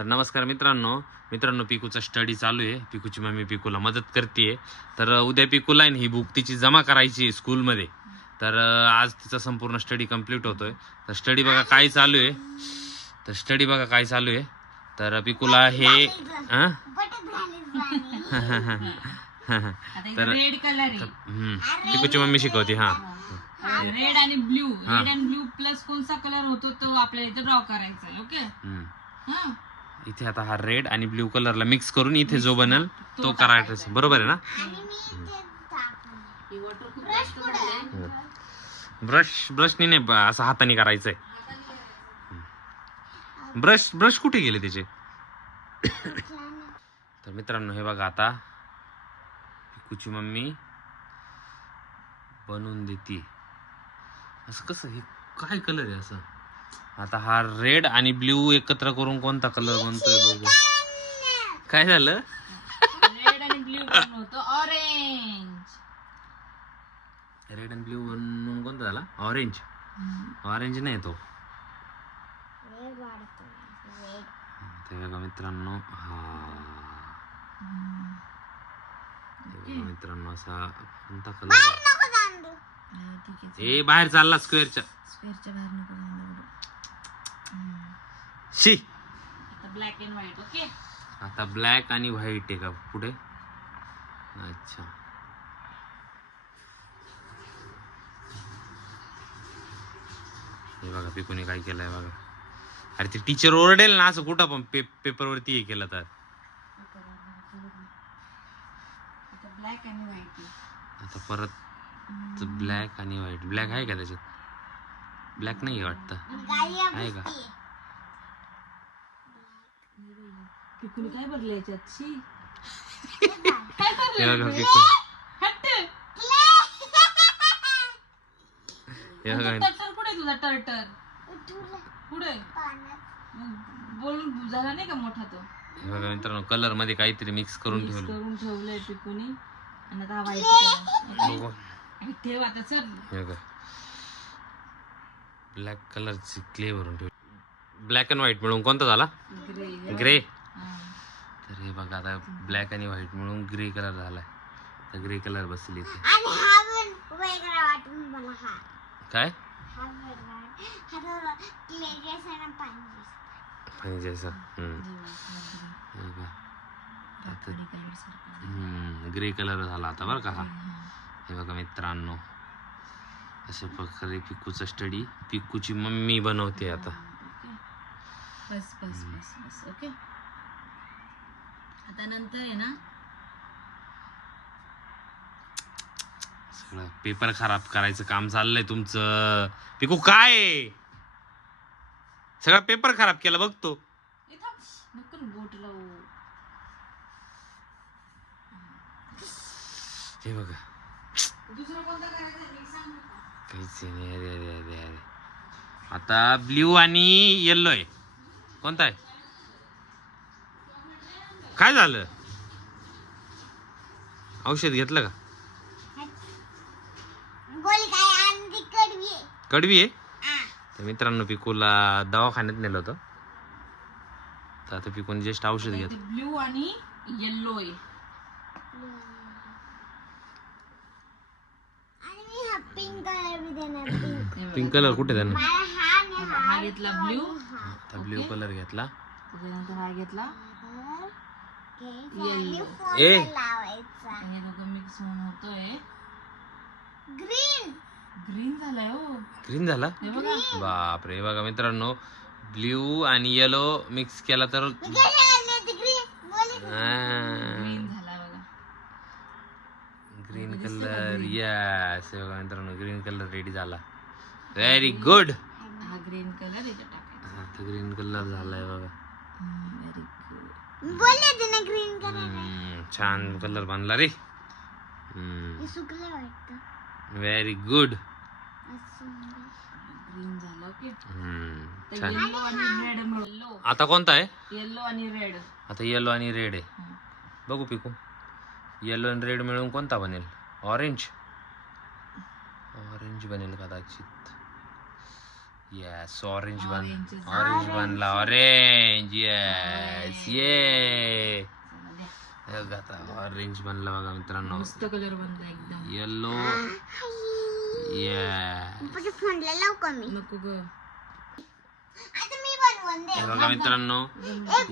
तर नमस्कार मित्रांनो पिकूचा स्टडी चालू आहे. पिकूची मम्मी पिकूला मदत करते. तर उद्या पिकूला ही बुक तिची जमा करायची आहे स्कूलमध्ये. तर आज तिचा संपूर्ण स्टडी कंप्लीट होतोय. तर स्टडी बघा काय चालू आहे. तर पिकूला हे तर रेड कलर पिकूची मम्मी शिकवते. रेड आणि ब्ल्यू. रेड आणि ब्ल्यू प्लस कोणता कलर होतो तो आपल्याला इथे ड्रॉ करायचा आहे. ओके. इथे आता हा रेड आणि ब्ल्यू कलरला मिक्स करून इथे जो बनल तो करायचा. बरोबर आहे ना? ब्रशनी नाही, असं हाताने करायचंय. ब्रश कुठे गेले त्याचे? तर मित्रांनो हे बघा, आता पिकूची मम्मी बनवून देते. असं कसं, हे काय कलर आहे असं? आता हा रेड आणि ब्ल्यू एकत्र करून कोणता कलर बनतोय बघू. काय झालं? रेड आणि ब्ल्यू बनवतो ऑरेंज. रेड आणि ब्ल्यू बनवून कोणता झाला? ऑरेंज. ऑरेंज नाही तो. ते बघा मित्रांनो, मित्रांनो असा कोणता कलर? ए बाहेर चालला स्क्वेअरच्या बाहेर नको. शी. Black and white. ओके. आता ब्लॅक आणि व्हाईट आहे का पुढे? अच्छा. हे बघा पिकूने काय केलंय बघा. अरे ते टीचर ओरडेल ना असं कुठं पण पेपरवरती हे केलं तर. ब्लॅक आणि व्हाईट. आता परत ब्लॅक आणि व्हाईट. ब्लॅक आहे का त्याच्यात? ब्लॅक नाही वाटतं. आहे का? पिकूने काय भरले याच्यात? टर्टर कुठे तुझा? टर्टर कुठे? बोलून झाला नाही का मोठा तो? बघा मित्रांनो, कलर मध्ये काहीतरी मिक्स करून ठेवलंय पिकूने. आणि आता व्हाईट ठेव. आता चल ब्लॅक कलरची क्ले भरून ठेव. ब्लॅक अँड व्हाईट मिळून कोणता झाला? ग्रे. तर हे बघा, आता ब्लॅक आणि व्हाईट मिळून ग्रे कलर झालाय. तर ग्रे कलर बसली इथे. काय जैसा ग्रे कलर झाला आता बरं का. हे बघा मित्रांनो, अशा प्रकारे पिकूचा स्टडी पिकूची मम्मी बनवते आता. बस बस बस बस. ओके. आता नंतर आहे ना, सगळं पेपर खराब करायचं काम चाललंय तुमचं. पिकू काय सगळा पेपर खराब केला बघतो. बोट लावू. हे बघा दुसरं कोणता करायचं काहीच नाही. अरे आता ब्ल्यू आणि येल्लो आहे. कोणता आहे? काय झालं? औषध घेतलं का? कडवी आहे. तर मित्रांनो पिकूला दवाखान्यात नेलं होतं. तर आता पिकून जस्ट औषध घेत. ब्ल्यू आणि येल्लो आहे. पिंक कलर कुठे त्यांना? हा घेतला ब्ल्यू. ब्ल्यू कलर घेतला. त्याच्यानंतर हा घेतला येल्लो. हे दोघं मिक्स होऊन होतोय ग्रीन. ग्रीन झालाय. हो, ग्रीन झाला. बापरे. हे बघा मित्रांनो, ब्ल्यू आणि येलो मिक्स केला तर ग्रीन झाला बघा. Green colour. यस. हे बघा मित्रांनो, ग्रीन कलर रेडी झाला. Very good. हा ग्रीन कलर इथे टाकायचा. आता ग्रीन कलर झालाय बघा. Very good. बोलले ना ग्रीन कलर. छान कलर बनला रे. Very good. ग्रीन झाला. ओके. छान. येल्लो आणि रेड मिळलो. आता कोणता आहे? येल्लो आणि रेड. आता येलो आणि रेड आहे. बघू पिकू, येलो आणि रेड मिळून कोणता बनेल? ऑरेंज. ऑरेंज बनेल कदाचित. येस ऑरेंज बन Orange is ऑरेंज बनला ऑरेंज येस ये चला द्या. ऑरेंज बनला बघा मित्रांनो मस्त कलर बनला एकदम. येलो ये फोनला लाव कमी नको ग. आता मी बनवून दे बघा मित्रांनो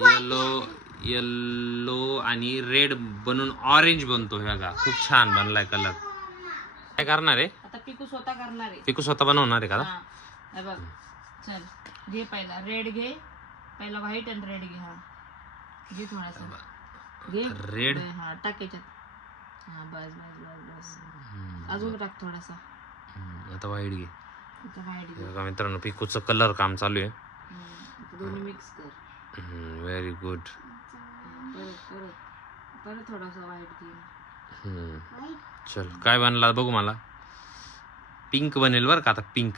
येलो येलो आणि रेड बनून ऑरेंज बनतो हे बघा खूप छान बनलाय कलर काय करणार आहे आता पिकू स्वतः करणार आहे. पिकू स्वतः बनवणार आहे का हा हे बघ चल घे पहिला रेड घे पहिला व्हाईट आणि रेड घे. हा घे थोडासा घे रेड हा टाक याच्यात. हा बस बस बस बस अजून टाक थोडासा. आता वाईट घे आता व्हाईट घे. बघा मित्रांनो पिकूचं कलर काम चालू आहे दोन्ही मिक्स कर. व्हेरी गुड परत परत परत थोडासा व्हाईट घे. चल काय बनला बघू मला पिंक बनेल बरं का आता पिंक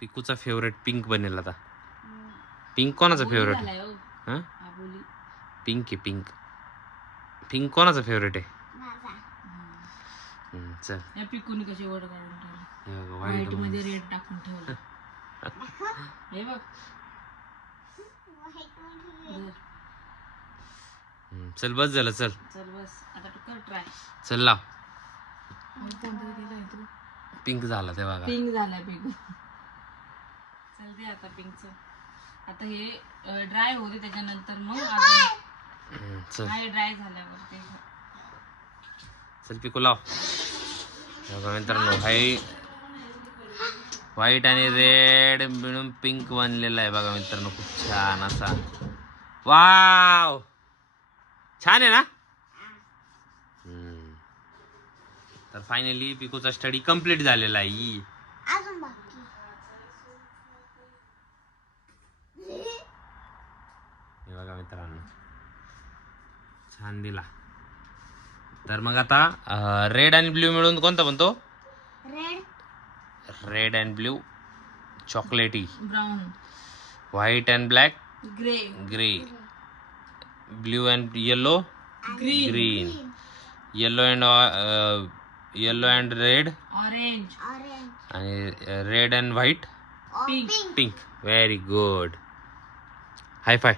पिकूचा फेवरेट पिंक बनेल आता पिंक कोणाचा फेवरेट आहे झालाय हो. हा आबोली. पिंक आहे पिंक पिंक कोणाचा फेवरेट आहे माझा चल या पिकून कशी वड काढून ठेवली. वाईट व्हाईट मध्ये रेड टाकून ठेवलं. हे बघ धर. चल बस झालं चल चल बस आता तू कर ट्राय. चल लाव पिंक झाला ते बघा पिंक झालाय पिंक. चल दे आता पिंकच. आता हे ड्राय होते त्याच्यानंतर मग अजून चल नाही ड्राय झाल्यावर ते चल पिकू लाव बघा मित्रांनो व्हाईट आणि रेड मिळून पिंक बनलेला आहे बघा मित्रांनो खूप छान असा वाव छान आहे ना तर फायनली पिकूचा स्टडी कम्प्लीट झालेला आहे अजून बाकी हे बघा मित्रांनो छान दिला तर मग आता रेड आणि ब्ल्यू मिळून कोणता बनतो रेड रेड अँड ब्ल्यू चॉकलेटी brown white and black grey grey blue and yellow green yellow and red orange orange आणि red and white pink pink very good high five